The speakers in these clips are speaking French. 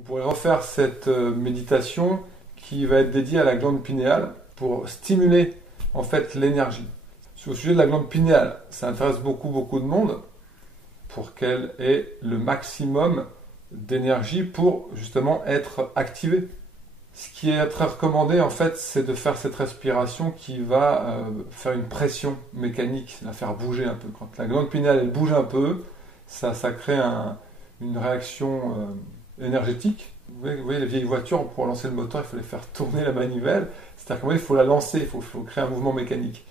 Vous pourrez refaire cette méditation qui va être dédiée à la glande pinéale pour stimuler en fait l'énergie. Sur le sujet de la glande pinéale, ça intéresse beaucoup de monde pour qu'elle ait le maximum d'énergie pour justement être activée. Ce qui est très recommandé en fait, c'est de faire cette respiration qui va faire une pression mécanique, la faire bouger un peu. Quand la glande pinéale elle bouge un peu, ça crée une réaction énergétique. Vous voyez les vieilles voitures, pour lancer le moteur, il faut les faire tourner la manivelle. C'est-à-dire qu'il faut la lancer, il faut créer un mouvement mécanique.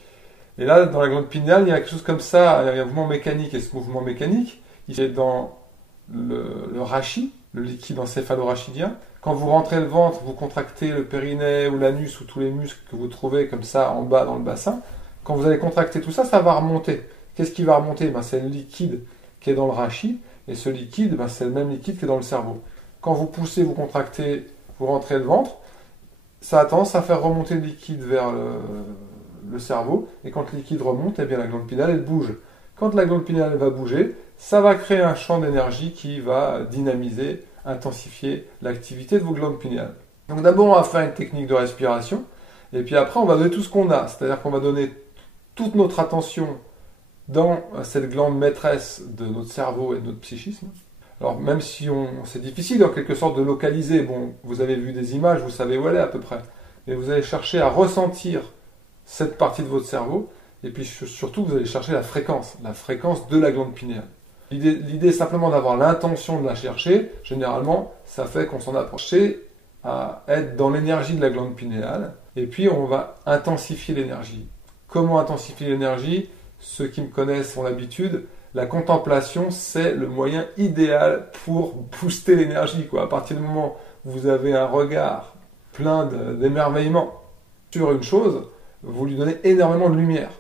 Et là, dans la glande pinéale, il y a quelque chose comme ça, il y a un mouvement mécanique. Et ce mouvement mécanique, il est dans le rachis, le liquide encéphalorachidien. Quand vous rentrez le ventre, vous contractez le périnée ou l'anus ou tous les muscles que vous trouvez comme ça en bas dans le bassin. Quand vous allez contracter tout ça, ça va remonter. Qu'est-ce qui va remonter? C'est le liquide qui est dans le rachis. Et ce liquide, c'est le même liquide qui est dans le cerveau. Quand vous poussez, vous contractez, vous rentrez le ventre, ça a tendance à faire remonter le liquide vers le cerveau. Et quand le liquide remonte, eh bien la glande pinéale, elle bouge. Quand la glande pinéale va bouger, ça va créer un champ d'énergie qui va dynamiser, intensifier l'activité de vos glandes pinéales. Donc d'abord, on va faire une technique de respiration. Et puis après, on va donner tout ce qu'on a. C'est-à-dire qu'on va donner toute notre attention dans cette glande maîtresse de notre cerveau et de notre psychisme. Alors même si c'est difficile en quelque sorte de localiser, bon, vous avez vu des images, vous savez où elle est à peu près, mais vous allez chercher à ressentir cette partie de votre cerveau, et puis surtout vous allez chercher la fréquence de la glande pinéale. L'idée est simplement d'avoir l'intention de la chercher, généralement ça fait qu'on s'en approche à être dans l'énergie de la glande pinéale, et puis on va intensifier l'énergie. Comment intensifier l'énergie? Ceux qui me connaissent ont l'habitude. La contemplation, c'est le moyen idéal pour booster l'énergie. À partir du moment où vous avez un regard plein d'émerveillement sur une chose, vous lui donnez énormément de lumière.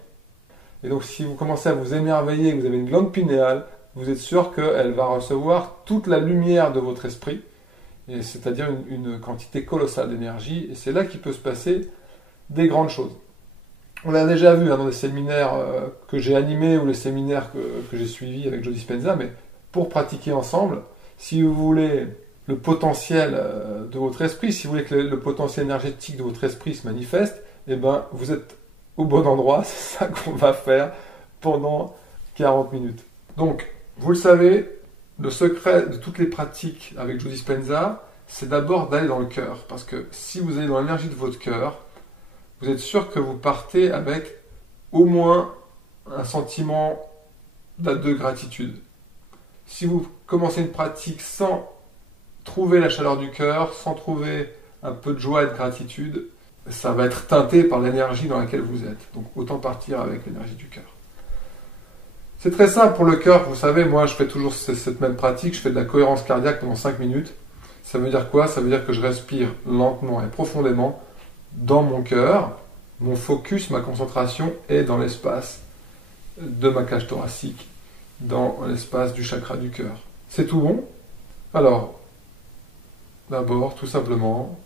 Et donc si vous commencez à vous émerveiller, que vous avez une glande pinéale, vous êtes sûr qu'elle va recevoir toute la lumière de votre esprit, c'est-à-dire une quantité colossale d'énergie. Et c'est là qu'il peut se passer des grandes choses. On l'a déjà vu dans les séminaires que j'ai animés ou les séminaires que j'ai suivis avec Joe Dispenza, mais pour pratiquer ensemble, si vous voulez le potentiel de votre esprit, si vous voulez que le potentiel énergétique de votre esprit se manifeste, eh ben, vous êtes au bon endroit, c'est ça qu'on va faire pendant 40 minutes. Donc, vous le savez, le secret de toutes les pratiques avec Joe Dispenza, c'est d'abord d'aller dans le cœur, parce que si vous allez dans l'énergie de votre cœur, vous êtes sûr que vous partez avec au moins un sentiment de gratitude. Si vous commencez une pratique sans trouver la chaleur du cœur, sans trouver un peu de joie et de gratitude, ça va être teinté par l'énergie dans laquelle vous êtes. Donc autant partir avec l'énergie du cœur. C'est très simple pour le cœur. Vous savez, moi je fais toujours cette même pratique. Je fais de la cohérence cardiaque pendant 5 minutes. Ça veut dire quoi? Ça veut dire que je respire lentement et profondément dans mon cœur. Mon focus, ma concentration est dans l'espace de ma cage thoracique, dans l'espace du chakra du cœur. C'est tout bon? Alors, d'abord, tout simplement,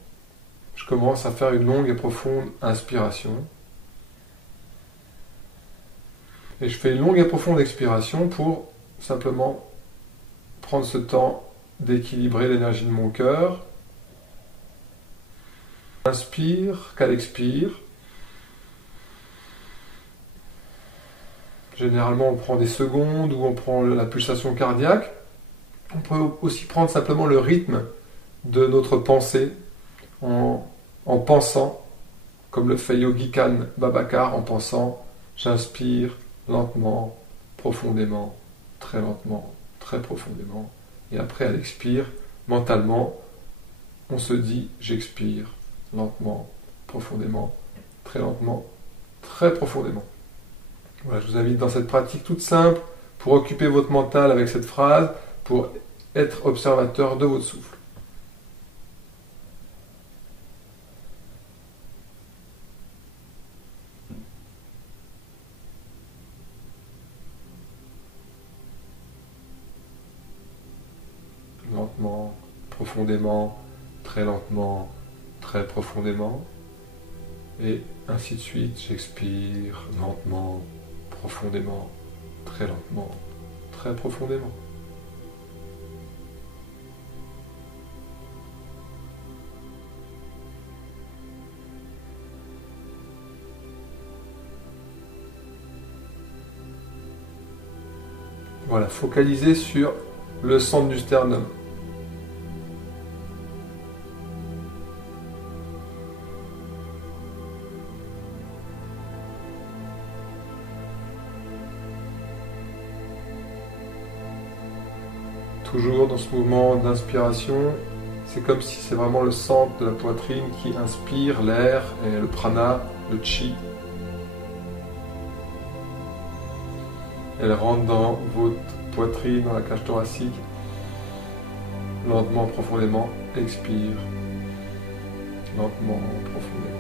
je commence à faire une longue et profonde inspiration. Et je fais une longue et profonde expiration pour simplement prendre ce temps d'équilibrer l'énergie de mon cœur. Inspire, qu'elle expire. Généralement, on prend des secondes ou on prend la pulsation cardiaque. On peut aussi prendre simplement le rythme de notre pensée en pensant, comme le fait Yogi Khan Babakar, en pensant, j'inspire lentement, profondément, très lentement, très profondément. Et après, elle expire, mentalement, on se dit, j'expire lentement, profondément, très profondément. Voilà, je vous invite dans cette pratique toute simple pour occuper votre mental avec cette phrase, pour être observateur de votre souffle. Lentement, profondément, très profondément. Et ainsi de suite, j'expire lentement, profondément, très profondément. Voilà, focalisez sur le centre du sternum. Toujours dans ce mouvement d'inspiration, c'est comme si c'est vraiment le centre de la poitrine qui inspire l'air et le prana, le chi. Elle rentre dans votre poitrine, dans la cage thoracique. Lentement, profondément, expire. Lentement, profondément.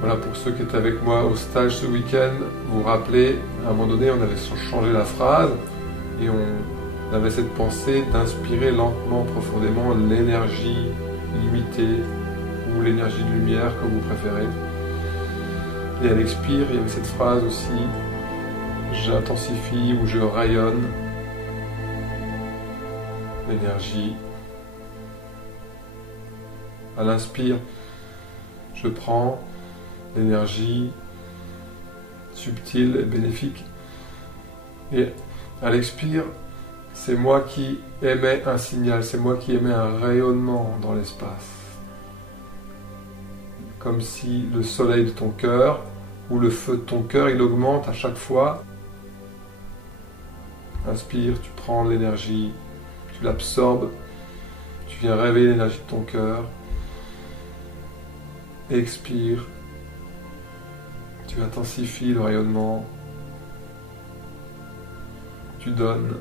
Voilà, pour ceux qui étaient avec moi au stage ce week-end, vous vous rappelez, à un moment donné, on avait changé la phrase et on avait cette pensée d'inspirer lentement, profondément l'énergie limitée ou l'énergie de lumière, comme vous préférez. Et à l'expire, il y avait cette phrase aussi, j'intensifie ou je rayonne l'énergie. À l'inspire, je prends l'énergie subtile et bénéfique. Et à l'expire, c'est moi qui émets un signal, c'est moi qui émets un rayonnement dans l'espace. Comme si le soleil de ton cœur ou le feu de ton cœur, il augmente à chaque fois. Inspire, tu prends l'énergie, tu l'absorbes, tu viens réveiller l'énergie de ton cœur. Expire, tu intensifies le rayonnement, tu donnes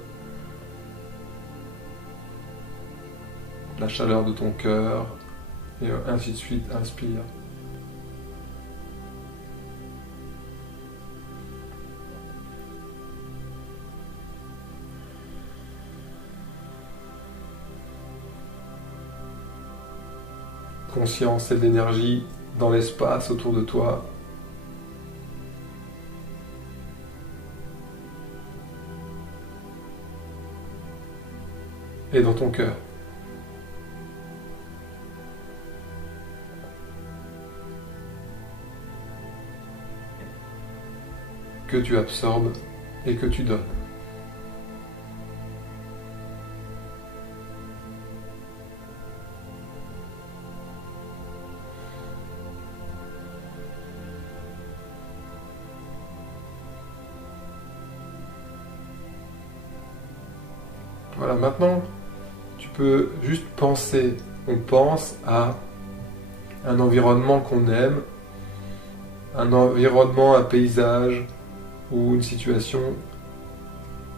la chaleur de ton cœur, et ainsi de suite, inspire. Conscience et d'énergie dans l'espace autour de toi. Et dans ton cœur. Que tu absorbes et que tu donnes. Voilà, maintenant, tu peux juste penser. On pense à un environnement qu'on aime, un environnement, un paysage ou une situation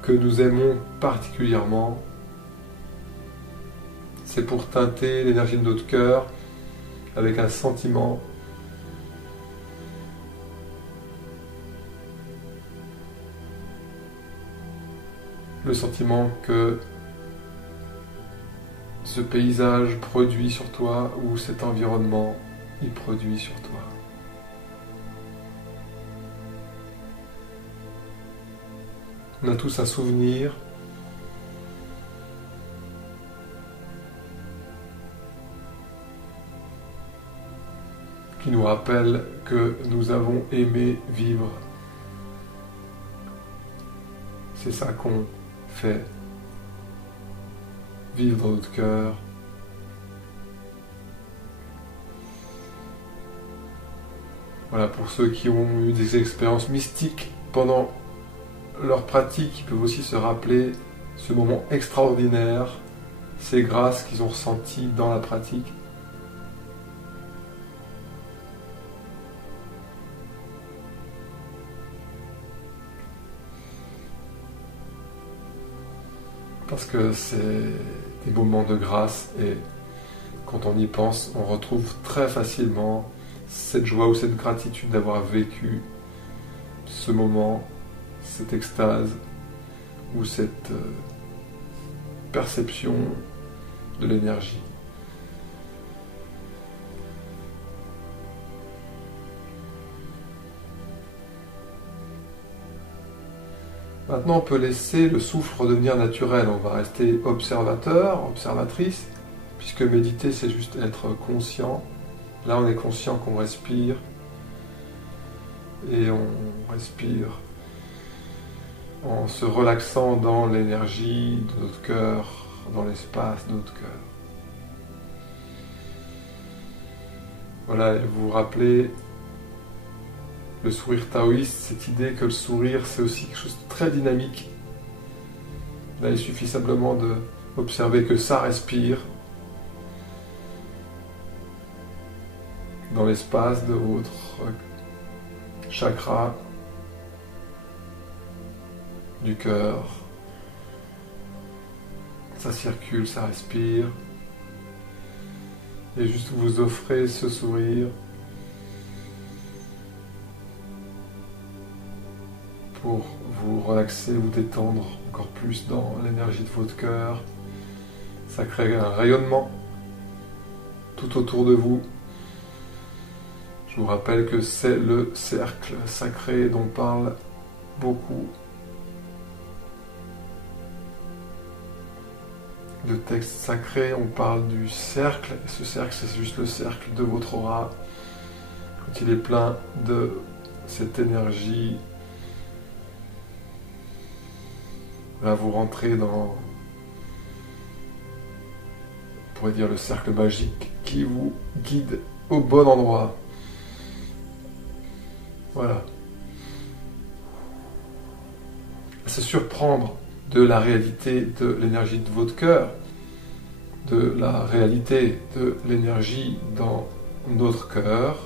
que nous aimons particulièrement. C'est pour teinter l'énergie de notre cœur avec un sentiment. Le sentiment que ce paysage produit sur toi ou cet environnement, il produit sur toi. On a tous un souvenir qui nous rappelle que nous avons aimé vivre. C'est ça qu'on fait. Vivre dans notre cœur. Voilà, pour ceux qui ont eu des expériences mystiques pendant leur pratique, ils peuvent aussi se rappeler ce moment extraordinaire, ces grâces qu'ils ont ressenties dans la pratique. Parce que c'est des moments de grâce et quand on y pense, on retrouve très facilement cette joie ou cette gratitude d'avoir vécu ce moment, cette extase ou cette perception de l'énergie. Maintenant, on peut laisser le souffle redevenir naturel. On va rester observateur, observatrice, puisque méditer, c'est juste être conscient Là, on est conscient qu'on respire et on respire en se relaxant dans l'énergie de notre cœur, dans l'espace de notre cœur. Voilà, et vous vous rappelez le sourire taoïste, cette idée que le sourire c'est aussi quelque chose de très dynamique. Là, il suffit simplement d'observer que ça respire dans l'espace de votre chakra du cœur. Ça circule, ça respire. Et juste vous offrez ce sourire pour vous relaxer, vous détendre encore plus dans l'énergie de votre cœur. Ça crée un rayonnement tout autour de vous. Je vous rappelle que c'est le cercle sacré dont parle beaucoup de textes sacrés. On parle du cercle, et ce cercle c'est juste le cercle de votre aura. Quand il est plein de cette énergie, là vous rentrez dans, on pourrait dire, le cercle magique qui vous guide au bon endroit. Voilà. Se surprendre de la réalité de l'énergie de votre cœur, de la réalité de l'énergie dans notre cœur.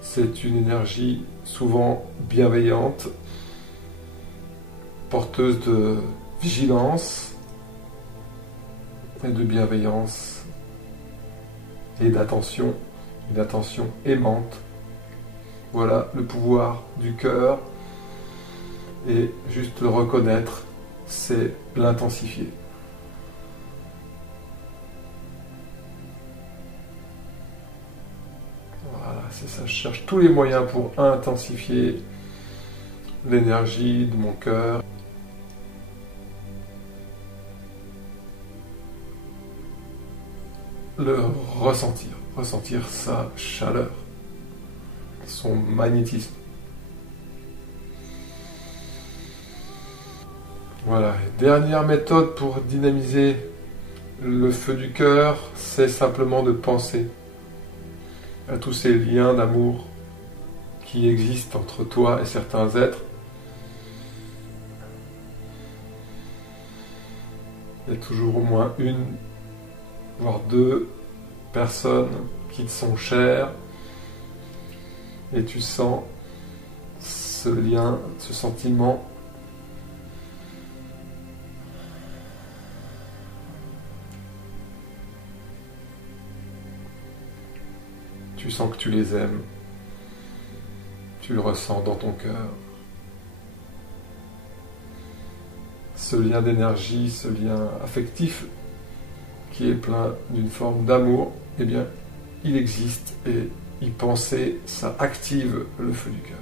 C'est une énergie souvent bienveillante, porteuse de vigilance et de bienveillance et d'attention, une attention aimante. Voilà le pouvoir du cœur, et juste le reconnaître, c'est l'intensifier. Voilà, c'est ça, je cherche tous les moyens pour intensifier l'énergie de mon cœur. Le ressentir sa chaleur, son magnétisme. Voilà, et dernière méthode pour dynamiser le feu du cœur, c'est simplement de penser à tous ces liens d'amour qui existent entre toi et certains êtres. Il y a toujours au moins une, voire deux personnes qui te sont chères, et tu sens ce lien, ce sentiment tu sens que tu les aimes, tu le ressens dans ton cœur. Ce lien d'énergie, ce lien affectif qui est plein d'une forme d'amour, eh bien, il existe, et y penser, ça active le feu du cœur.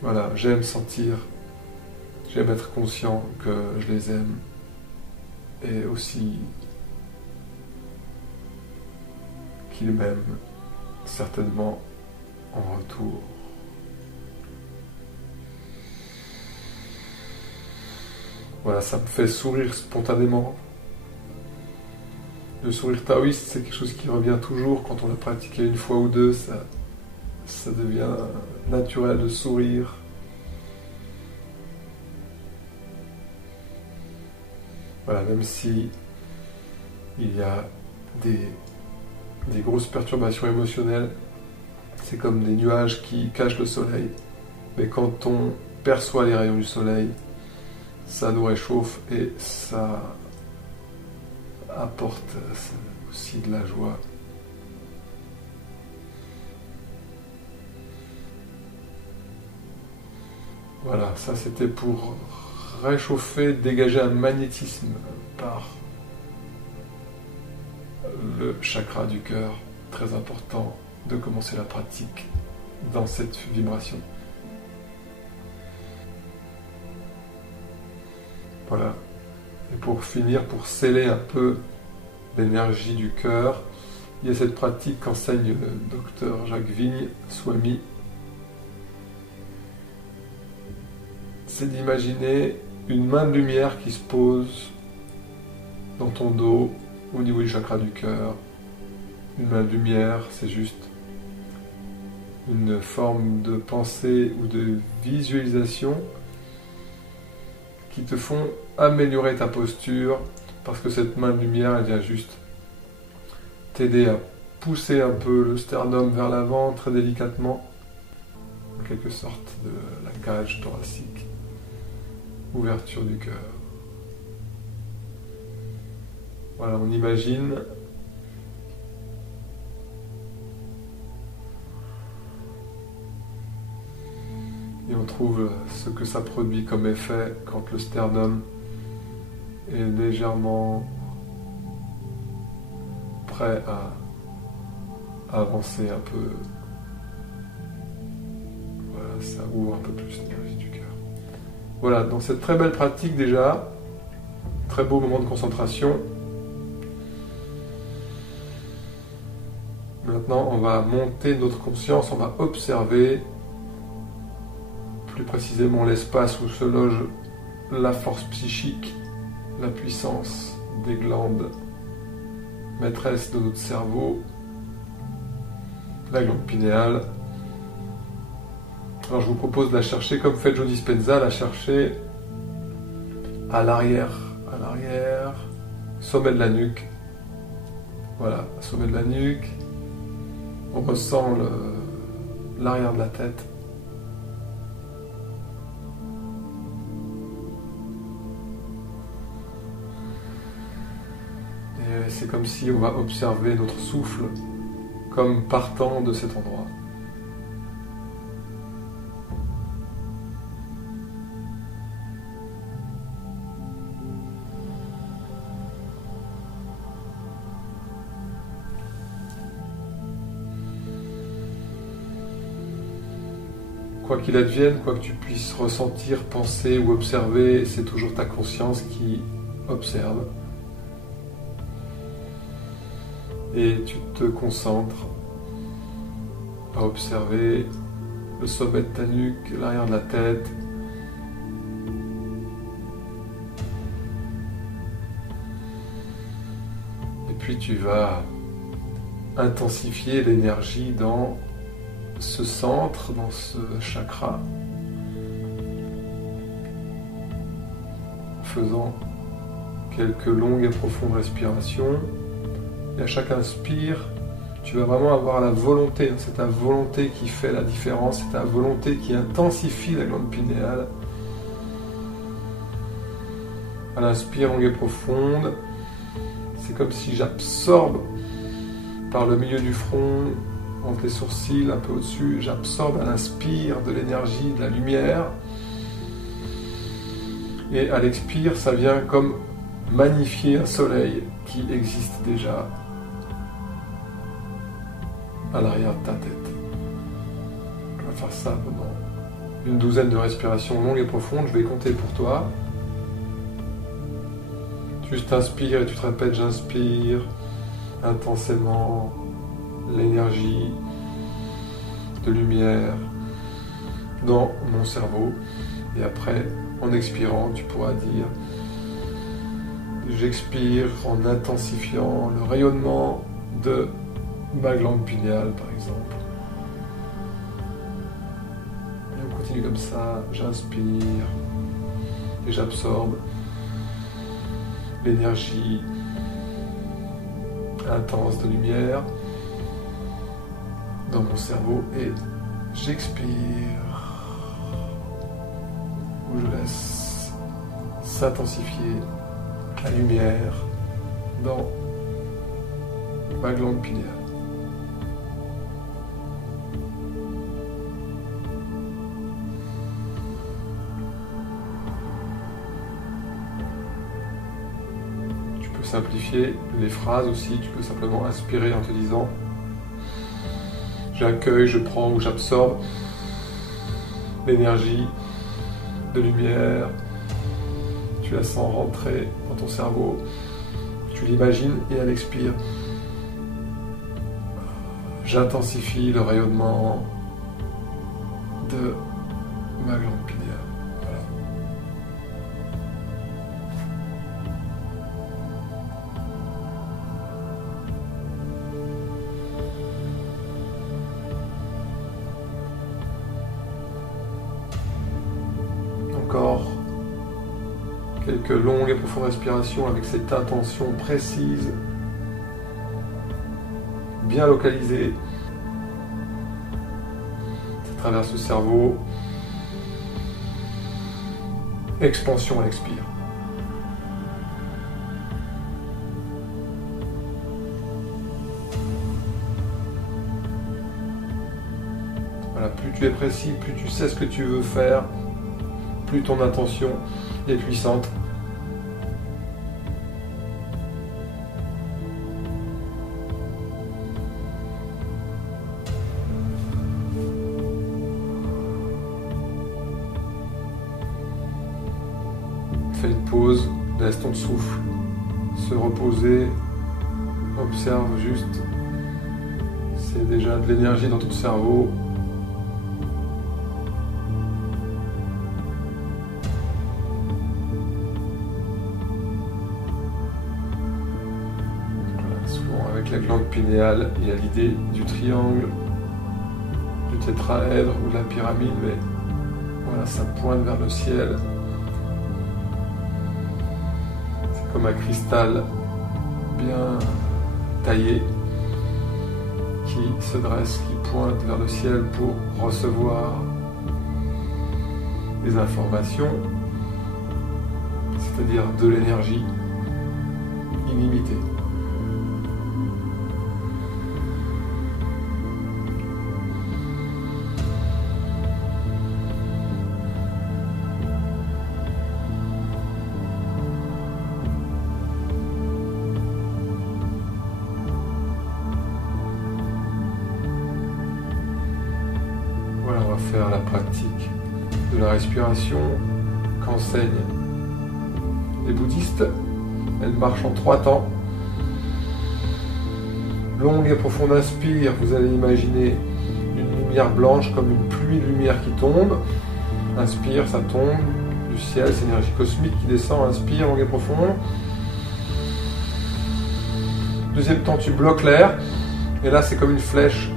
Voilà, j'aime sentir, j'aime être conscient que je les aime, et aussi qu'ils m'aiment certainement en retour. Voilà, ça me fait sourire spontanément. Le sourire taoïste, c'est quelque chose qui revient toujours quand on l'a pratiqué une fois ou deux, ça devient naturel de sourire. Voilà, même si il y a des grosses perturbations émotionnelles, c'est comme des nuages qui cachent le soleil, mais quand on perçoit les rayons du soleil, ça nous réchauffe et ça apporte aussi de la joie. Voilà, ça c'était pour réchauffer, dégager un magnétisme par le chakra du cœur. Très important de commencer la pratique dans cette vibration. Voilà. Et pour finir, pour sceller un peu l'énergie du cœur. Il y a cette pratique qu'enseigne le docteur Jacques Vigne, Swami. C'est d'imaginer une main de lumière qui se pose dans ton dos, au niveau du chakra du cœur. Une main de lumière, c'est juste une forme de pensée ou de visualisation qui te font améliorer ta posture, parce que cette main de lumière, elle vient juste t'aider à pousser un peu le sternum vers l'avant très délicatement, en quelque sorte de la cage thoracique, ouverture du cœur. Voilà, on imagine et on trouve ce que ça produit comme effet quand le sternum est légèrement prêt à avancer un peu. Voilà, ça ouvre un peu plus l'énergie du cœur. Voilà, donc cette très belle pratique déjà, très beau moment de concentration. Maintenant, on va monter notre conscience, on va observer plus précisément l'espace où se loge la force psychique, la puissance des glandes maîtresses de notre cerveau, la glande pinéale. Alors je vous propose de la chercher comme fait Joe Dispenza, la chercher à l'arrière, sommet de la nuque. Voilà, sommet de la nuque. On ressent l'arrière de la tête. Et c'est comme si on va observer notre souffle comme partant de cet endroit. Quoi qu'il advienne, quoi que tu puisses ressentir, penser ou observer, c'est toujours ta conscience qui observe. Et tu te concentres à observer le sommet de ta nuque, l'arrière de la tête. Et puis tu vas intensifier l'énergie dans ce centre, dans ce chakra, en faisant quelques longues et profondes respirations. Et à chaque inspire, tu vas vraiment avoir la volonté, c'est ta volonté qui fait la différence, c'est ta volonté qui intensifie la glande pinéale. À l'inspire longue et profonde, c'est comme si j'absorbe par le milieu du front, entre les sourcils, un peu au-dessus, j'absorbe à l'inspire de l'énergie, de la lumière. Et à l'expire, ça vient comme magnifier un soleil qui existe déjà à l'arrière de ta tête. On va faire ça pendant une douzaine de respirations longues et profondes. Je vais compter pour toi. Juste inspire et tu te répètes, j'inspire intensément l'énergie de lumière dans mon cerveau. Et après, en expirant, tu pourras dire j'expire en intensifiant le rayonnement de ma glande pinéale, par exemple. Et on continue comme ça, j'inspire et j'absorbe l'énergie intense de lumière dans mon cerveau et j'expire, où je laisse s'intensifier la lumière dans ma glande pinéale. Tu peux simplifier les phrases aussi, tu peux simplement inspirer en te disant j'accueille, je prends ou j'absorbe l'énergie de lumière. Tu la sens rentrer dans ton cerveau. Tu l'imagines et elle expire. J'intensifie le rayonnement de ma glande pinéale. Voilà. Encore quelques longues et profondes respirations avec cette intention précise, bien localisée. Ça traverse le cerveau. Expansion, elle expire. Voilà, plus tu es précis, plus tu sais ce que tu veux faire, plus ton intention est puissante. Fais une pause, laisse ton souffle se reposer, observe juste, c'est déjà de l'énergie dans ton cerveau. Voilà, souvent avec la glande pinéale, il y a l'idée du triangle, du tétraèdre ou de la pyramide, mais voilà, ça pointe vers le ciel. Comme un cristal bien taillé qui se dresse, qui pointe vers le ciel pour recevoir des informations, c'est-à-dire de l'énergie illimitée. Voilà, on va faire la pratique de la respiration qu'enseignent les bouddhistes. Elle marche en 3 temps. Longue et profonde inspire, vous allez imaginer une lumière blanche comme une pluie de lumière qui tombe. Inspire, ça tombe du ciel, c'est l'énergie cosmique qui descend. Inspire, longue et profonde. Deuxième temps, tu bloques l'air. Et là, c'est comme une flèche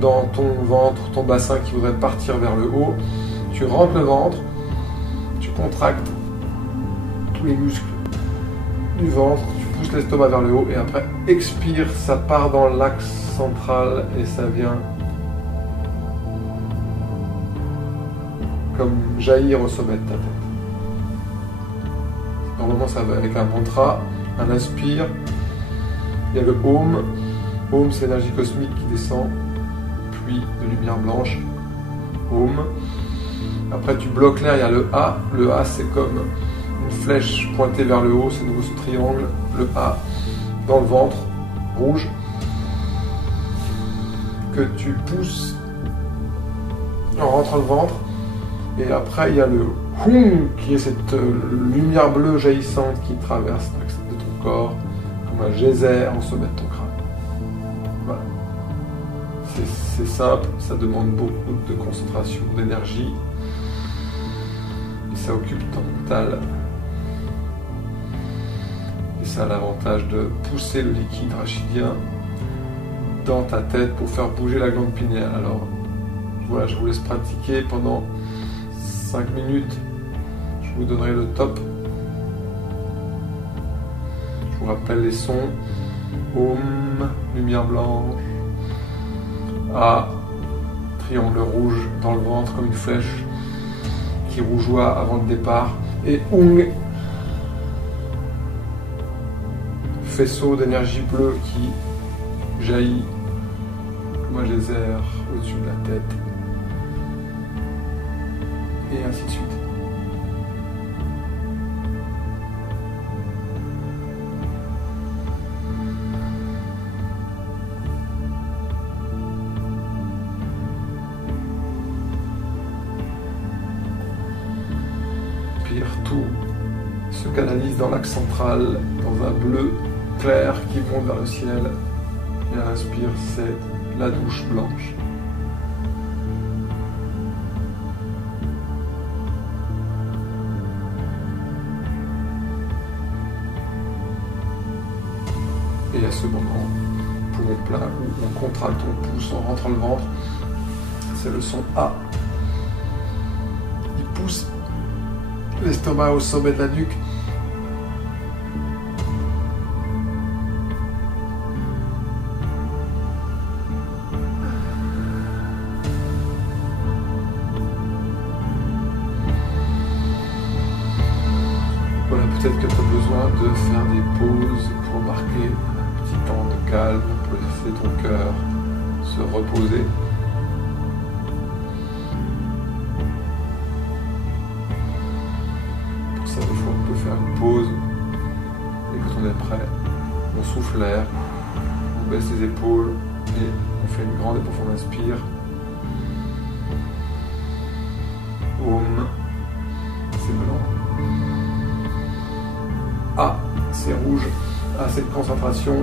dans ton ventre, ton bassin qui voudrait partir vers le haut. Tu rentres le ventre, tu contractes tous les muscles du ventre, tu pousses l'estomac vers le haut et après expire, ça part dans l'axe central et ça vient comme jaillir au sommet de ta tête. Normalement ça va avec un mantra, un inspire, il y a le Om. Om, c'est l'énergie cosmique qui descend, pluie de lumière blanche. Om. Après tu bloques l'air, il y a le A. Le A, c'est comme une flèche pointée vers le haut, c'est nouveau ce triangle. Le A dans le ventre, rouge, que tu pousses en rentrant le ventre. Et après il y a le Hum, qui est cette lumière bleue jaillissante qui traverse l'axe de ton corps comme un geyser en sommet de ton crâne. Voilà. C'est simple, ça demande beaucoup de concentration, d'énergie. Et ça occupe ton mental. Et ça a l'avantage de pousser le liquide rachidien dans ta tête pour faire bouger la glande pinéale. Alors voilà, je vous laisse pratiquer pendant 5 minutes. Je vous donnerai le top. Je vous rappelle les sons. Om, lumière blanche. A, triangle rouge dans le ventre comme une flèche qui rougeoie avant le départ. Et Ung, faisceau d'énergie bleue qui jaillit comme un geyser au-dessus de la tête. Et ainsi de suite. Tout se canalise dans l'axe central, dans un bleu clair qui monte vers le ciel. Et à l'inspire, c'est la douche blanche. Et à ce moment, poumon plein, où on contracte, on pousse, on rentre le ventre, c'est le son A. Il pousse l'estomac au sommet de la nuque. Voilà, peut-être que tu as besoin de faire des pauses pour marquer un petit temps de calme, pour laisser ton cœur se reposer. Pour ça, des fois, on peut faire une pause et quand on est prêt, on souffle l'air, on baisse les épaules et on fait une grande et profonde inspire. Om, c'est blanc. A, c'est rouge. A, c'est une concentration,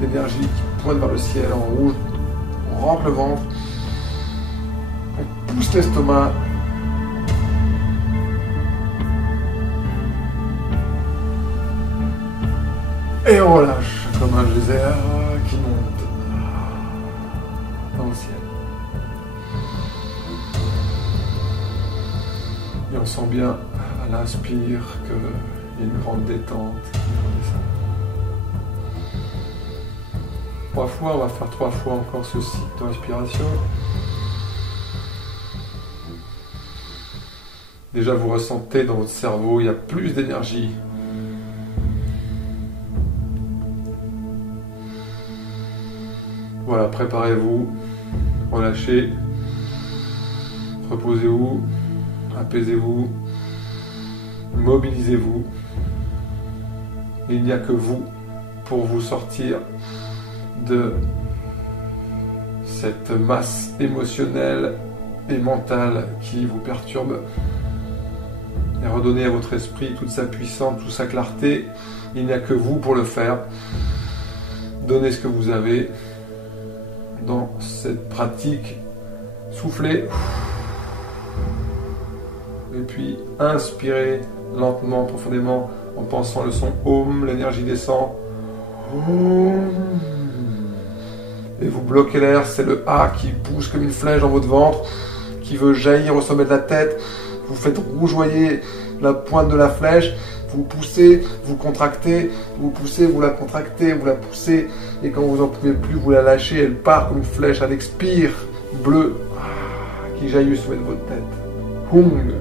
l'énergie qui pointe vers le ciel en rouge. On rentre le ventre, on pousse l'estomac. Et on relâche comme un geyser qui monte dans le ciel. Et on sent bien à l'inspire qu'il y a une grande détente qui descend. 3 fois, on va faire 3 fois encore ce cycle de respiration. Déjà, vous ressentez dans votre cerveau, il y a plus d'énergie. Voilà, préparez-vous, relâchez, reposez-vous, apaisez-vous, mobilisez-vous. Il n'y a que vous pour vous sortir de cette masse émotionnelle et mentale qui vous perturbe et redonner à votre esprit toute sa puissance, toute sa clarté. Il n'y a que vous pour le faire. Donnez ce que vous avez dans cette pratique. Soufflez et puis inspirez lentement, profondément en pensant le son Om, l'énergie descend. Om. Et vous bloquez l'air, c'est le A qui pousse comme une flèche dans votre ventre, qui veut jaillir au sommet de la tête. Vous faites rougeoyer la pointe de la flèche, vous poussez, vous contractez, vous poussez, vous la contractez, vous la poussez, et quand vous n'en pouvez plus, vous la lâchez, elle part comme une flèche à l'expire bleue qui jaillit au sommet de votre tête. Hung.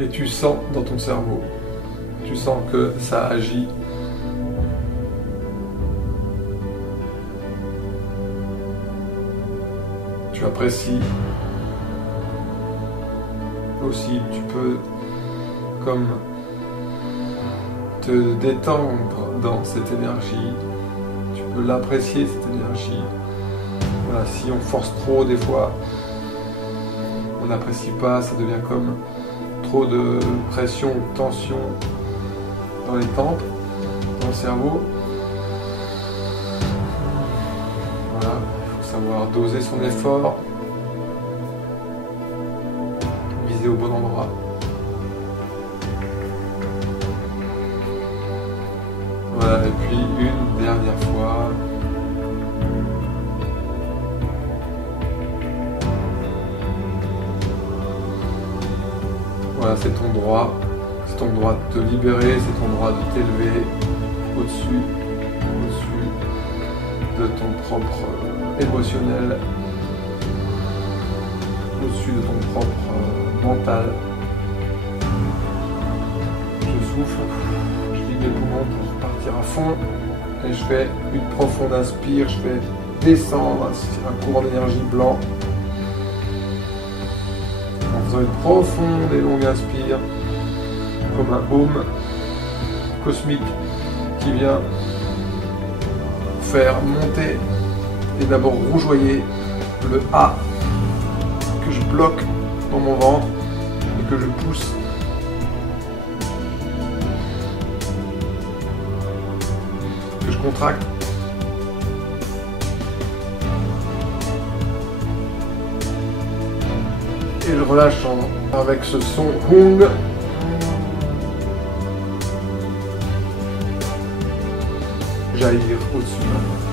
Et tu sens dans ton cerveau, tu sens que ça agit. Tu apprécies. Aussi, tu peux comme te détendre dans cette énergie. Tu peux l'apprécier, cette énergie. Voilà, si on force trop, des fois, on n'apprécie pas, ça devient comme trop de pression, de tension dans les tempes, dans le cerveau. Voilà, il faut savoir doser son effort, viser au bon endroit. Voilà, et puis une dernière fois. Voilà, c'est ton droit de te libérer, c'est ton droit de t'élever au-dessus de ton propre émotionnel, au-dessus de ton propre mental. Je souffle, je vide mes poumons pour partir à fond et je fais une profonde inspire, je fais descendre un courant d'énergie blanc. En faisant une profonde et longue inspire, comme un Om cosmique qui vient faire monter et d'abord rougeoyer le A que je bloque dans mon ventre et que je pousse. Que je contracte. Et je relâche avec ce son Hung. Jaillir au-dessus de ma tête.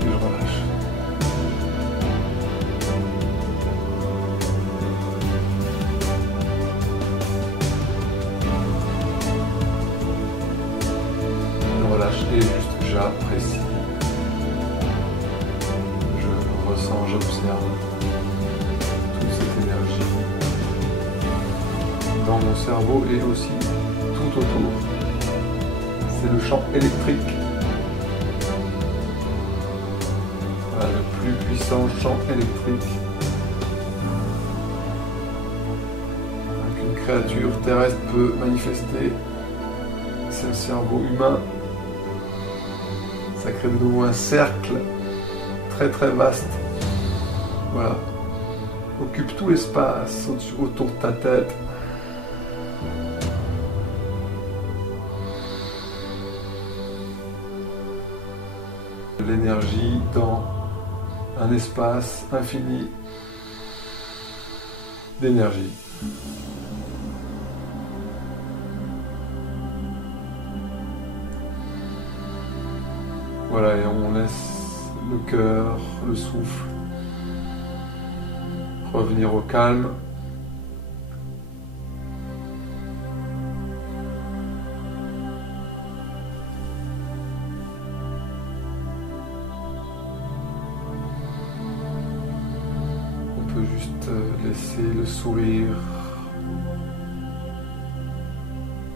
Et je relâche. Je relâche et juste j'apprécie. Je ressens, j'observe toute cette énergie dans mon cerveau et aussi tout autour. C'est le champ électrique. Voilà, le plus puissant champ électrique qu'une créature terrestre peut manifester. C'est le cerveau humain. Ça crée de nouveau un cercle très très vaste. Voilà. Occupe tout l'espace autour de ta tête. L'énergie dans un espace infini d'énergie. Voilà, et on laisse le cœur, le souffle revenir au calme. Juste laisser le sourire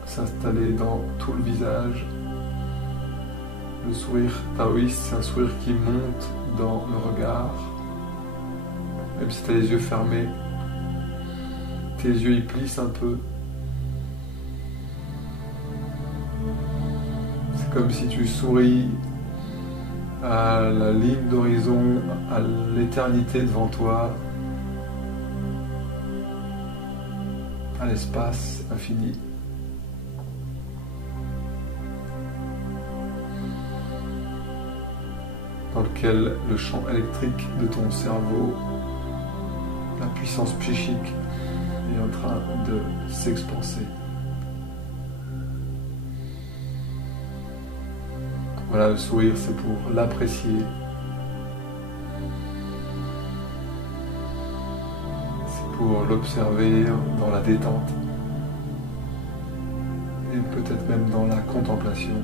s'installer dans tout le visage. Le sourire taoïste, c'est un sourire qui monte dans le regard. Même si tu as les yeux fermés, tes yeux y plissent un peu. C'est comme si tu souris à la ligne d'horizon, à l'éternité devant toi, à l'espace infini. Dans lequel le champ électrique de ton cerveau, la puissance psychique est en train de s'expanser. Voilà, le sourire, c'est pour l'apprécier. C'est pour l'observer dans la détente. Et peut-être même dans la contemplation.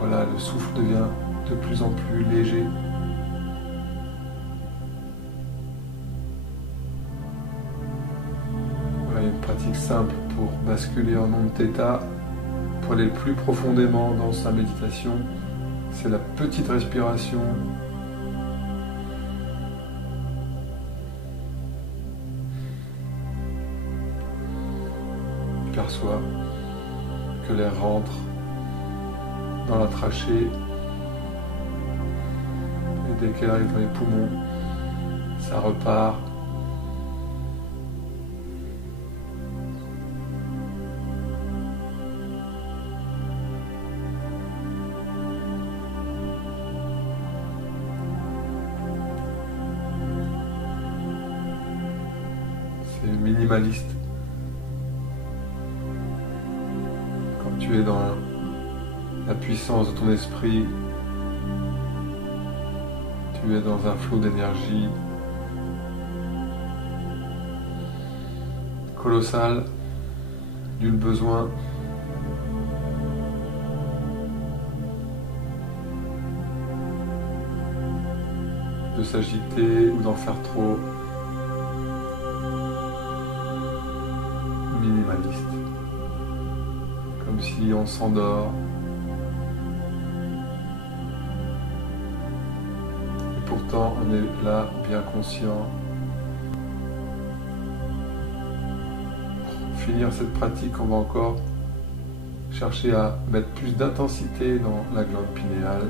Voilà, le souffle devient de plus en plus léger. Voilà, une pratique simple pour basculer en onde θ, pour aller plus profondément dans sa méditation. C'est la petite respiration. Tu perçois que l'air rentre dans la trachée et dès qu'elle arrive dans les poumons, ça repart. C'est minimaliste. Quand tu es dans la puissance de ton esprit, tu es dans un flot d'énergie colossal, nul besoin de s'agiter ou d'en faire trop. Minimaliste, comme si on s'endort. temps, on est là, bien conscient. Pour finir cette pratique, on va encore chercher à mettre plus d'intensité dans la glande pinéale.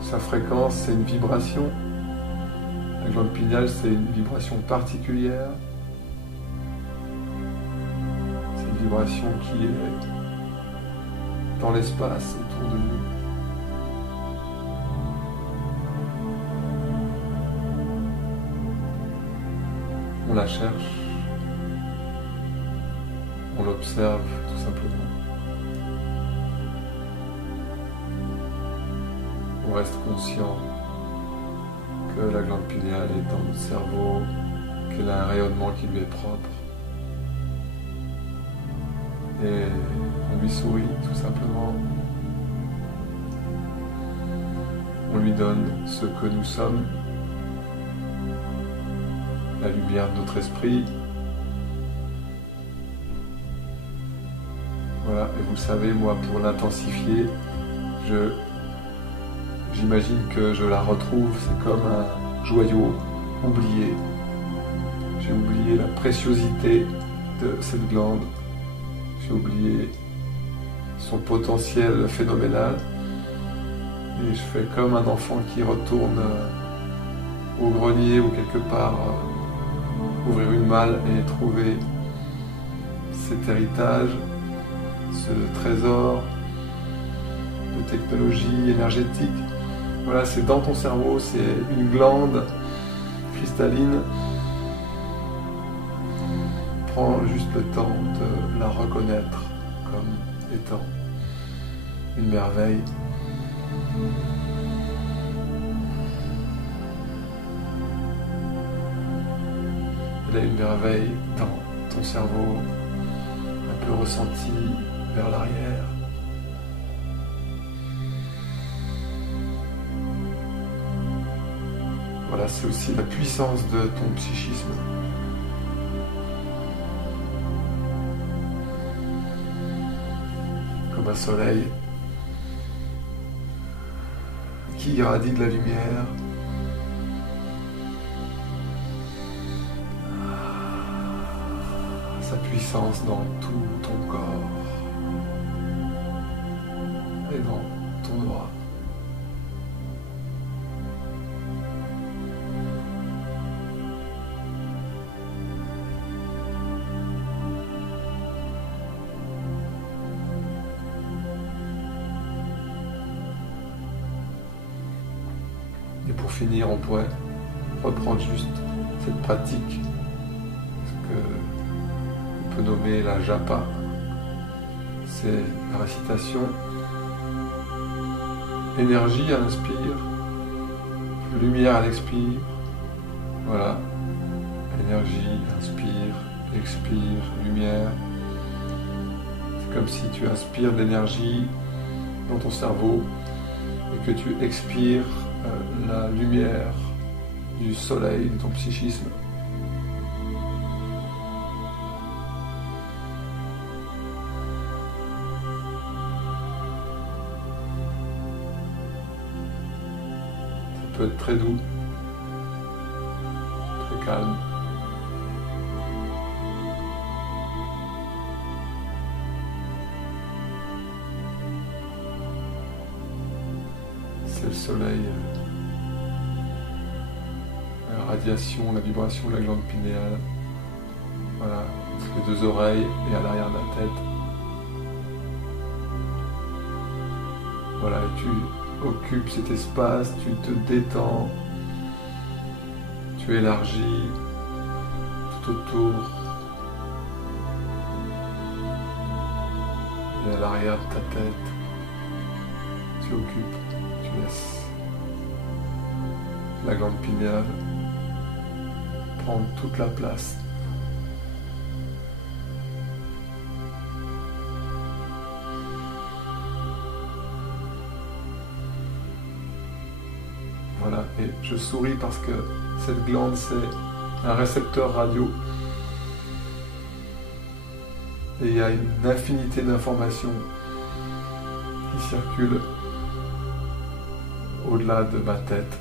Sa fréquence, c'est une vibration. La glande pinéale, c'est une vibration particulière. C'est une vibration qui est dans l'espace autour de nous. On la cherche, on l'observe tout simplement. On reste conscient que la glande pinéale est dans notre cerveau, qu'elle a un rayonnement qui lui est propre. Et on lui sourit tout simplement. On lui donne ce que nous sommes, la lumière de notre esprit. Voilà, et vous le savez, moi, pour l'intensifier, j'imagine que je la retrouve, c'est comme un joyau oublié. J'ai oublié la préciosité de cette glande. J'ai oublié son potentiel phénoménal. Et je fais comme un enfant qui retourne au grenier ou quelque part ouvrir une malle et trouver cet héritage, ce trésor de technologie énergétique. Voilà, c'est dans ton cerveau, c'est une glande cristalline. Prends juste le temps de la reconnaître comme étant une merveille. Elle a une merveille dans ton cerveau, un peu ressenti vers l'arrière. Voilà, c'est aussi la puissance de ton psychisme. Comme un soleil qui irradie de la lumière. Sa puissance dans tout ton corps et dans ton aura. Et pour finir, on pourrait reprendre juste cette pratique nommé la japa. C'est la récitation. Énergie, elle inspire. Lumière, elle expire. Voilà. Énergie, inspire, expire, lumière. C'est comme si tu inspires de l'énergie dans ton cerveau et que tu expires la lumière du soleil de ton psychisme. Peut être très doux, très calme. C'est le soleil, la radiation, la vibration de la glande pinéale. Voilà, entre les deux oreilles et à l'arrière de la tête. Voilà, et tu occupe cet espace, tu te détends, tu élargis tout autour et à l'arrière de ta tête, tu occupes, tu laisses la glande pinéale prendre toute la place. Voilà, et je souris parce que cette glande, c'est un récepteur radio. Et il y a une infinité d'informations qui circule au-delà de ma tête.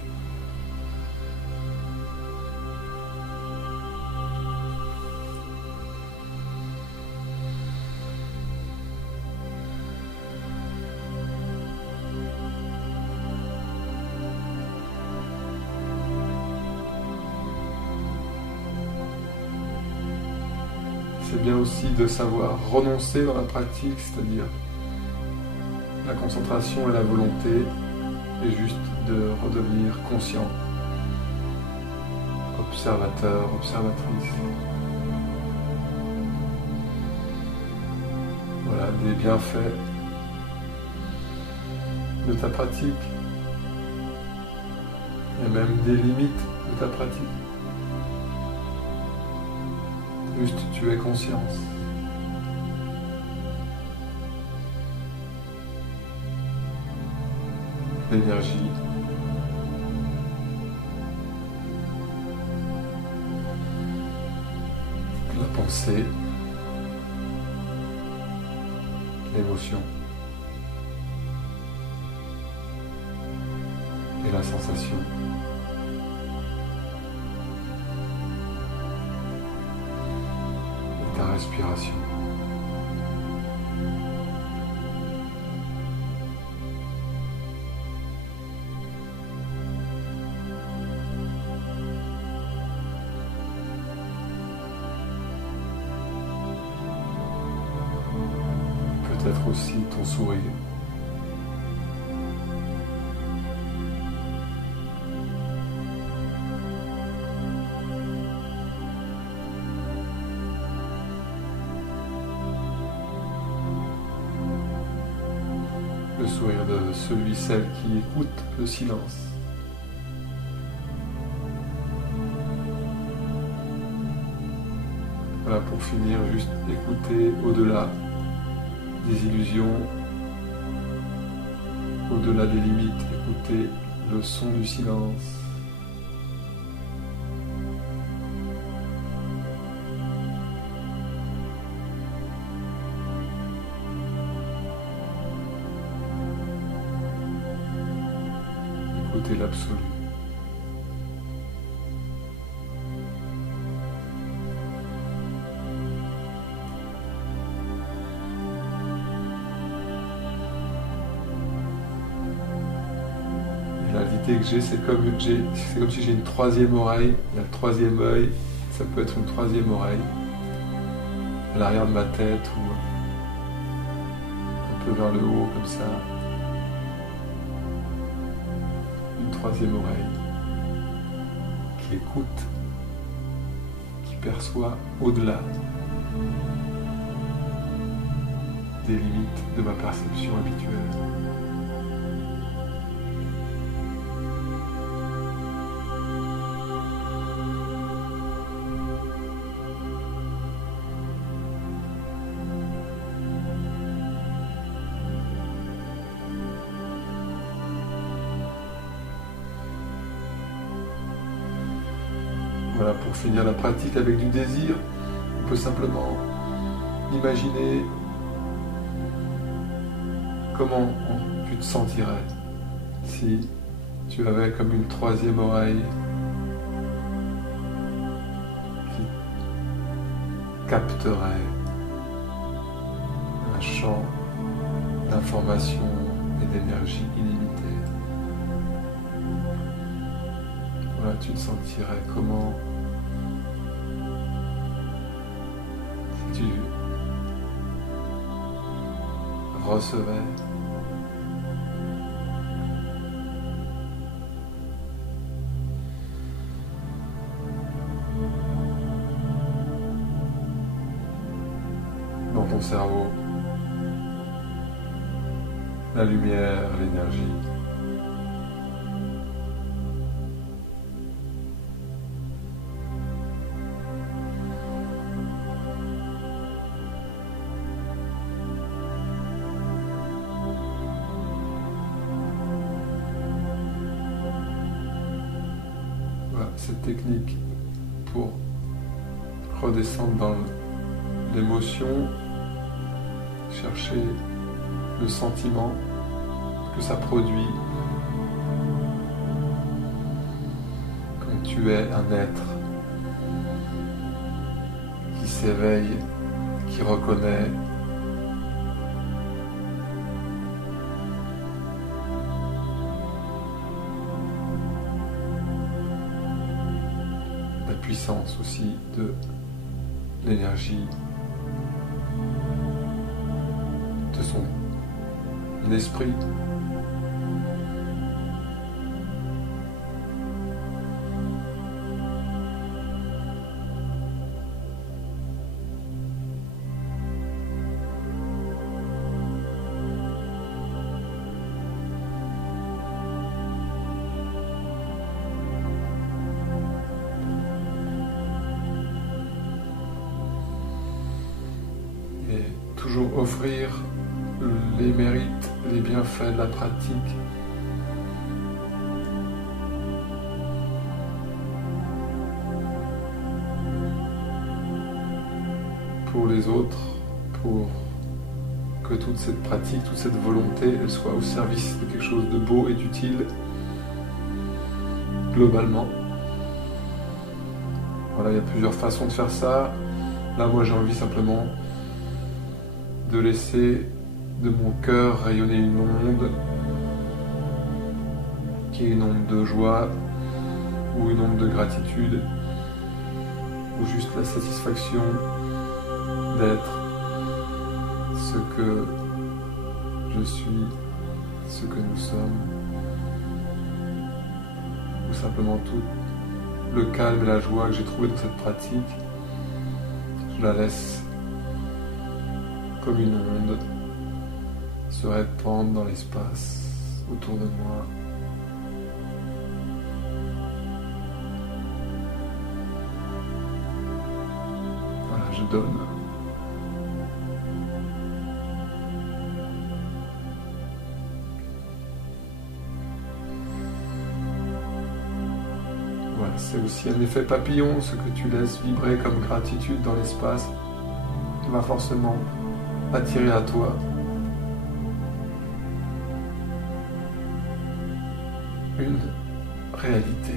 C'est bien aussi de savoir renoncer dans la pratique, c'est-à-dire la concentration et la volonté, et juste de redevenir conscient, observateur, observatrice. Voilà, des bienfaits de ta pratique, et même des limites de ta pratique. Juste tu es conscience. L'énergie, la pensée, l'émotion et la sensation. Ta respiration. Peut-être aussi ton sourire. Le sourire de celui, celle qui écoute le silence. Voilà, pour finir, juste écouter au-delà des illusions, au-delà des limites, écouter le son du silence. Écouter l'absolu. Que j'ai, c'est comme si j'ai une troisième oreille, il y a le troisième œil, ça peut être une troisième oreille, à l'arrière de ma tête ou un peu vers le haut comme ça, une troisième oreille qui écoute, qui perçoit au-delà des limites de ma perception habituelle. Voilà, pour finir la pratique avec du désir, on peut simplement imaginer comment tu te sentirais si tu avais comme une troisième oreille qui capterait un champ d'information et d'énergie illimitée. Voilà, tu te sentirais comment si tu recevais dans ton cerveau la lumière, l'énergie. Cette technique pour redescendre dans l'émotion, chercher le sentiment que ça produit quand tu es un être qui s'éveille, qui reconnaît la puissance aussi de l'énergie de son esprit. Et toujours offrir les mérites, les bienfaits de la pratique pour les autres, pour que toute cette pratique, toute cette volonté, elle soit au service de quelque chose de beau et d'utile globalement. Voilà, il y a plusieurs façons de faire ça. Là, moi, j'ai envie simplement de laisser de mon cœur rayonner une onde qui est une onde de joie ou une onde de gratitude ou juste la satisfaction d'être ce que je suis, ce que nous sommes, ou simplement tout le calme et la joie que j'ai trouvé dans cette pratique, je la laisse comme une onde se répandre dans l'espace autour de moi. Voilà, je donne. Voilà, c'est aussi un effet papillon, ce que tu laisses vibrer comme gratitude dans l'espace va forcément attirer à toi une réalité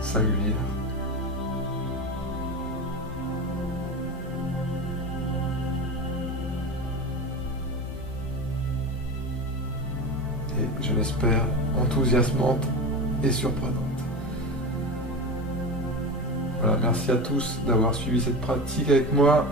singulière. Et je l'espère enthousiasmante et surprenante. Voilà, merci à tous d'avoir suivi cette pratique avec moi.